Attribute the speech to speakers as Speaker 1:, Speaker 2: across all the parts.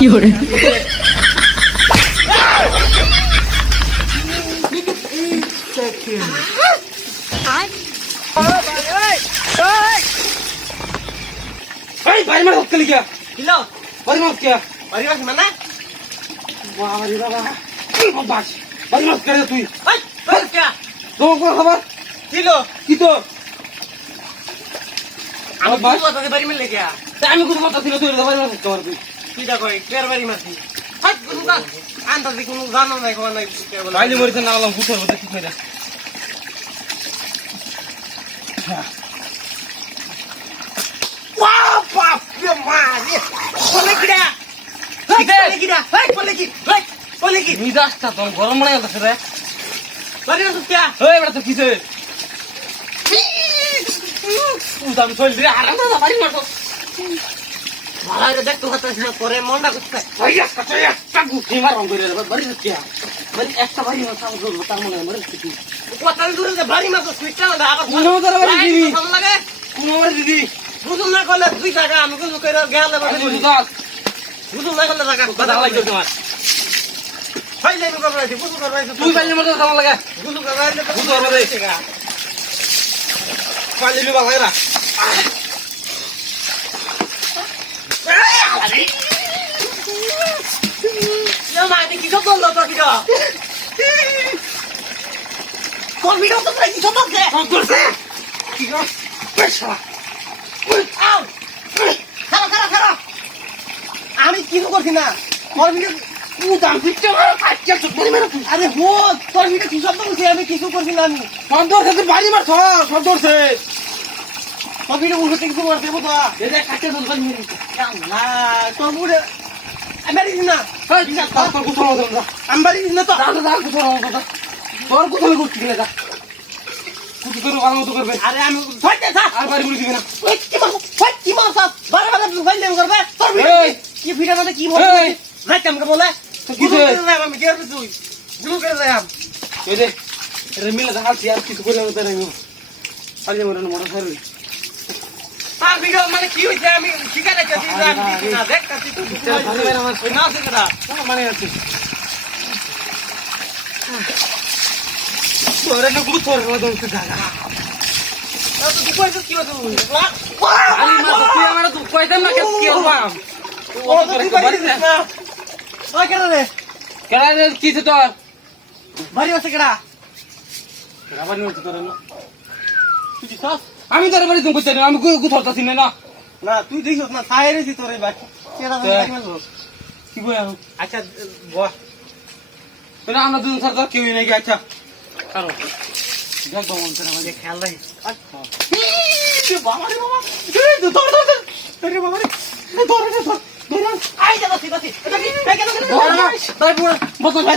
Speaker 1: 有人
Speaker 2: ，এই ভাই মার হচ্ছে লিখা
Speaker 3: কিলো
Speaker 2: বাড়ি মাছ কে
Speaker 3: বাড়ি বাস মানে
Speaker 2: বাবারে বাবা এই বাস বাড়ি মাছ কে রে তুই
Speaker 3: ওই ওই কে
Speaker 2: তোমার কোন খবর
Speaker 3: কিলো
Speaker 2: কি তো
Speaker 3: আমি
Speaker 2: আমার বাস
Speaker 3: বাস তোকে বাড়ি মিলে কে
Speaker 2: তা আমি কোথাও কথা ছিল তুই বাড়ি মাছ খবর তুই
Speaker 3: কি দা কই কের বাড়ি মারছি হাট কোন জানো নাই কোন নাই
Speaker 2: বাইলে মরিছে না আলাম বুঝতে হবে ঠিক মেরে।
Speaker 3: রে। মারি কি?
Speaker 2: মিজাজটা তো গরম মনে গেছে রে।
Speaker 3: বাড়ি মারছিস কে
Speaker 2: এই বেটা তো কিসে উদাম চল দিলে আরাম দাদা বাড়ি মাছ
Speaker 3: ভালো দেখ তো হাতে পরে মনটা করতে
Speaker 2: একটা গুটি মারম করে বাড়ি কে বাড়ি একটা বাড়ি মাছ আমার জন্য তার মনে মরে কিছু
Speaker 3: কত দূরে যে বাড়ি মারছিস সুইটা না আবার
Speaker 2: কোন মতো বাড়ি দিবি?
Speaker 3: ভালো লাগে।
Speaker 2: কোন আমার দিদি
Speaker 3: বুঝুন না করলে দুই টাকা আমি কিছু করে গেলে বুঝুন না করলে টাকা
Speaker 2: কথা লাগছে তোমার
Speaker 3: যাই করবাইছি বুঝু করবাইছি
Speaker 2: তুই বাইলে মতো খাওয়া লাগে।
Speaker 3: বুঝু করবাইছি
Speaker 2: বুঝু করবাইছি। পালি লিবা লাগরা
Speaker 3: মানে সব বন্ধ তো কিরা কোন ভিডিও তো কি সব বন্ধ
Speaker 2: ফোন করছে কি পেশা
Speaker 3: আউ। খারা খারা খারা আমি কিছু করছি না? তোর
Speaker 2: তুই
Speaker 3: আরে হো তোর ভিডিও কি শব্দ করছি? আমি কিছু করছি না আমি।
Speaker 2: ধরছে তুই বাড়ি মার
Speaker 3: তোর ভিডিও উঠতে কিছু করতে দেবো তো
Speaker 2: এই যে কাটে তো বাড়ি মেরে
Speaker 3: না তোর না।
Speaker 2: তোর কুছু হবে না
Speaker 3: আমি বাড়ি না তো
Speaker 2: যা যা কুছু হবে না তোর হবে করতে গেলে যা। কুছু করে ভালো মতো করবে।
Speaker 3: আরে আমি ধরতে থাক
Speaker 2: আর বাড়ি মুড়ি দিবি না।
Speaker 3: ওই কি মার ওই কি মার সাথ বারে বারে ফাইল দেম করবে। তোর! কি ভিডিও মানে কি বলে! ভাই কেমন বলে কি? আমি কি করবি তুই ব্লু করে যাম
Speaker 2: এই যে রে মিলে দেখাচ্ছি আর কিছু করে মতো নেই আজকে মরে না মোটর সাইকেল
Speaker 3: মানে কি হইছে আমি না দেখতাছি
Speaker 2: আমার-
Speaker 3: না আছে না
Speaker 2: মানে আছে। তোরে না গুরু তোর হলো তো না কেডা তোর?
Speaker 3: আছে কেডা?
Speaker 2: তোর? না
Speaker 3: তুই সস
Speaker 2: আমি তোর বাড়ি তুমি কইতে আমি ধরতাছি না না
Speaker 3: তুই দেখিস না সাইরে ছি তোরে। বাড়ি মারবো
Speaker 2: কি আমি
Speaker 3: আচ্ছা বস
Speaker 2: আমরা দুজন স্যার তো কেউ নাই আচ্ছা কারও দেখ তোর আমাদের
Speaker 3: খেয়াল রাখিস
Speaker 2: আচ্ছা
Speaker 3: বাবা রে বাবা এই তো ধর ধর ধর আরে বাবা রে ধর রে ধর ধর এই
Speaker 2: ধর বসন ভাই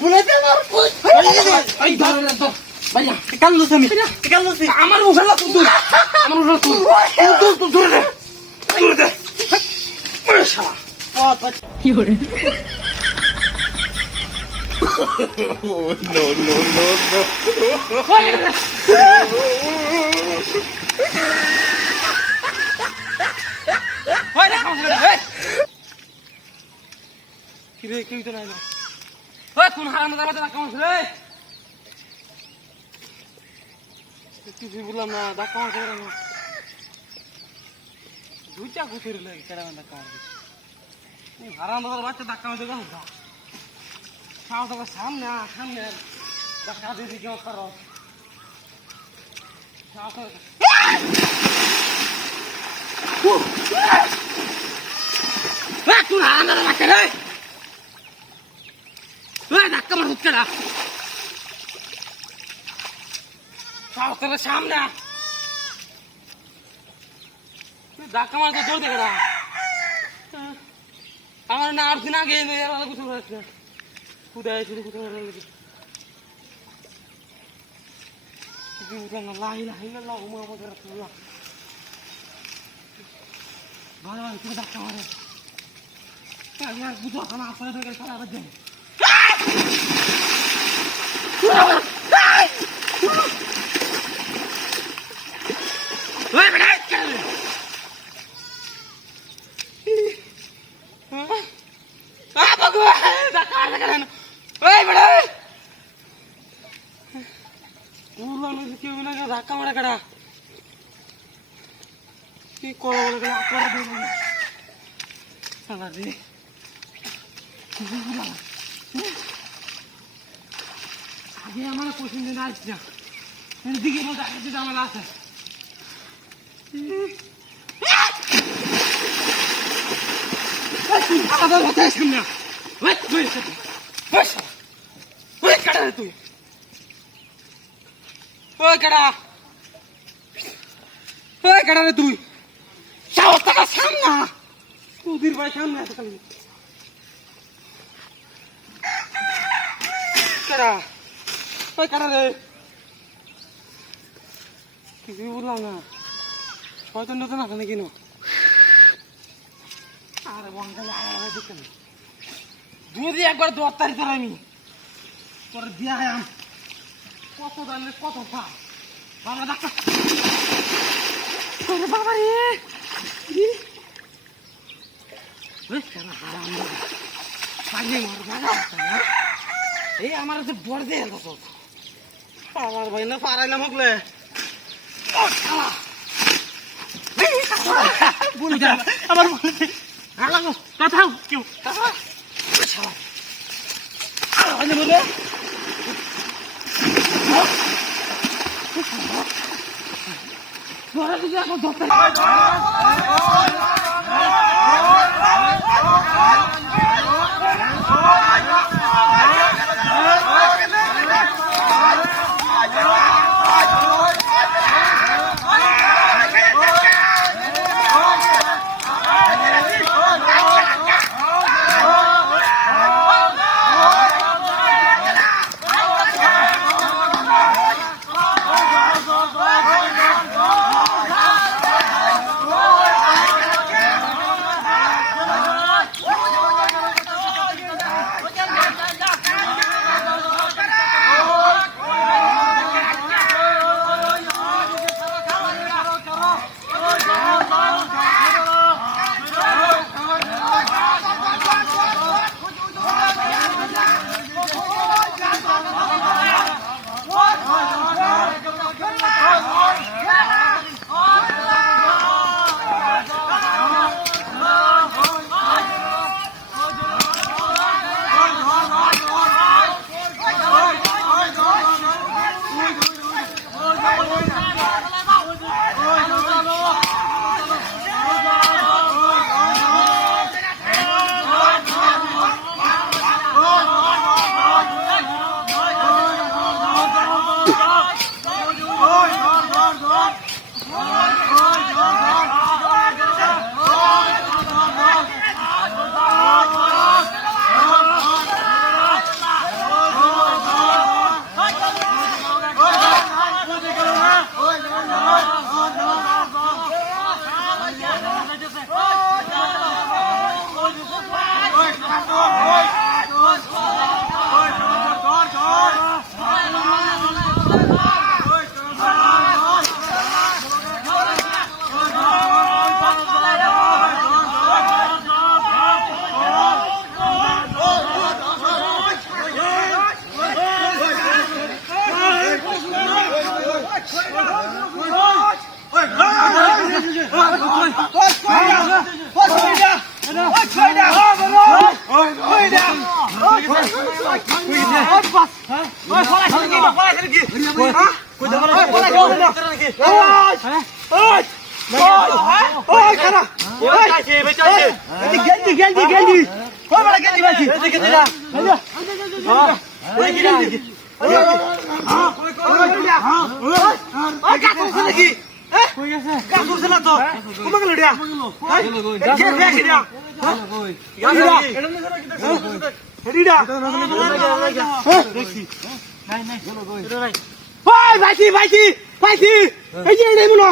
Speaker 3: বলে দে ধর
Speaker 2: এই ধর রে ধর ভাইয়া
Speaker 3: কাল লুস আমি। কাল লুস
Speaker 2: আমার মুখে না তুই আমার মুখে তুই তুই তুই ধরে দে ধরে দে ওরে শালা
Speaker 1: 有人
Speaker 2: ，ওই দেখ আমার এই কি রে কেউ তো নাই না। কোন হারাম দাদা দাদা কেমন রে? কিছুই বললাম না দা কেমন করে না দুইটা কুকুর লাগে বাচ্চা ধাক্কা মেরে দেবো সাও তো সামনে সামনে। ধাক্কা দিয়ে দিকে করো সাও তো এই, দাদার ধাক্কা না সাও সামনে। ধাক্কা মার তো দৌড় দেখে আমার না আর আগে এর আগে কিছু না কোথায় শুধু কোথায় রয়েছে লা ইলাহা ইল্লাল্লাহ মুহাম্মাদুর রাসূলুল্লাহ ভালো ভালো তুমি ধাক্কা মারে। বুঝো খানা আসলে থেকে সারা রাত যাই ওই বেটা ধাক্কা মারা কেডা কি করো বলে গেলে আক্রা দিয়ে দিল সালা রে। আগে আমার কোশ্চেন দিন আসছি না দিকে বলতে আসছি আমার আছে। আমাদের কথা আসলাম না তুই কাটা তুই। ওই কাটা। ওই কাটা রে তুই। সাহস টাকা সামনা তোদের ভাই সামনে না হয়তো নতুন আছে নাকি নো? আরে বঙ্গালে আগে দিতে না একবার দোয়ার তারি ধরে আমি। পরে দিয়া আম। কত দানের কত পা বাবা, ডাক্তার। বাবা রে এই আমার যে বড় দিয়ে আমার ভাই না পারাইলাম হকলে আমার কথা কেউ কথা শালা আর হয় না
Speaker 3: গিলা পাইছি পাইছি পাইছি এই যে এটাই মনে।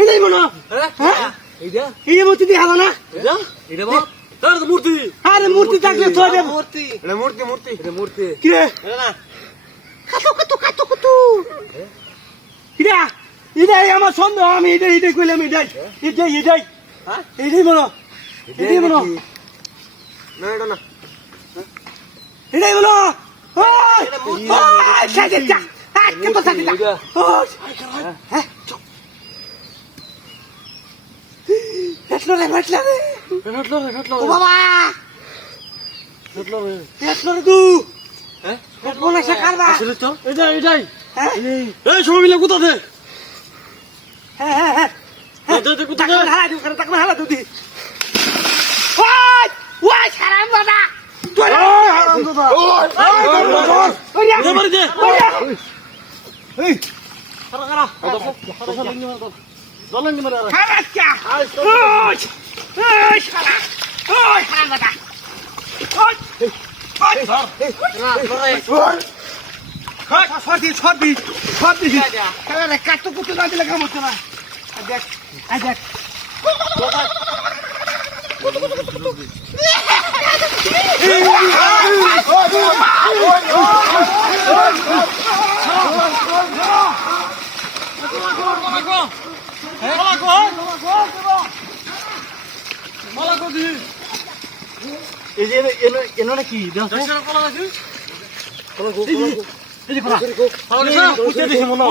Speaker 3: এটাই মনে এই যে। মূর্তি দেখাল না? আরে মূর্তি থাকলে তো মূর্তি। মূর্তি মূর্তি। মূর্তি। কি রে? কাতু কাতু কাতু কাতু। ইডা ইডাই আমার সন্দেহ আমি এটাই এটাই কইলাম এটাই এটাই এটাই এটাই মনে এটাই মনে। এটাই মনে। ওই ওই সাইডে যা
Speaker 2: আজকে তো সাথে যা হ্যাঁ চুপ হেটলো রে হেটলো রে
Speaker 4: হেটলো রে হেটলো
Speaker 2: ও বাবা
Speaker 4: হেটলো রে
Speaker 2: হেটলো রে তু হেটলো না সে কারবা
Speaker 4: আসলে তো এটাই এটাই
Speaker 2: হ্যাঁ
Speaker 4: এই সবাই মিলে কোথা দে
Speaker 2: হ্যাঁ হ্যাঁ হ্যাঁ হারাম দাদা তোরা ওই
Speaker 4: দে বাড়ি দে
Speaker 2: ওই
Speaker 4: খারা খারা খারা লেঙ্গি মার আরে
Speaker 2: হারাচ্চা ওই ওই শালা ওই হারাম দাদা ওই ওই
Speaker 4: না ধরে
Speaker 2: সর্দি সর্দি সর্দি কালে কাটু কুটু না দিলে কাম হচ্ছে না আই দেখ আই দেখ
Speaker 4: এই যে এনো এনো নাকি? দেখ। কলা আছে। কলা পুষে দিছে মনে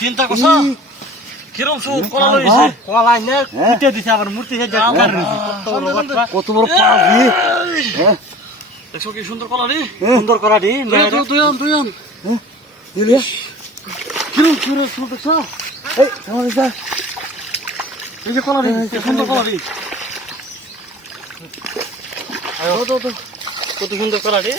Speaker 4: চিন্তা করছ? কলা
Speaker 2: কলা সে জাকার
Speaker 4: কত বড় দেখছ কি সুন্দর কলা রে?
Speaker 2: সুন্দর করা দি
Speaker 4: দুই আন দুই আন কিরম কিরম দেখছ
Speaker 2: এই তোমার
Speaker 4: এই যে কলা রে সুন্দর কলা রে কত সুন্দর কলা রে।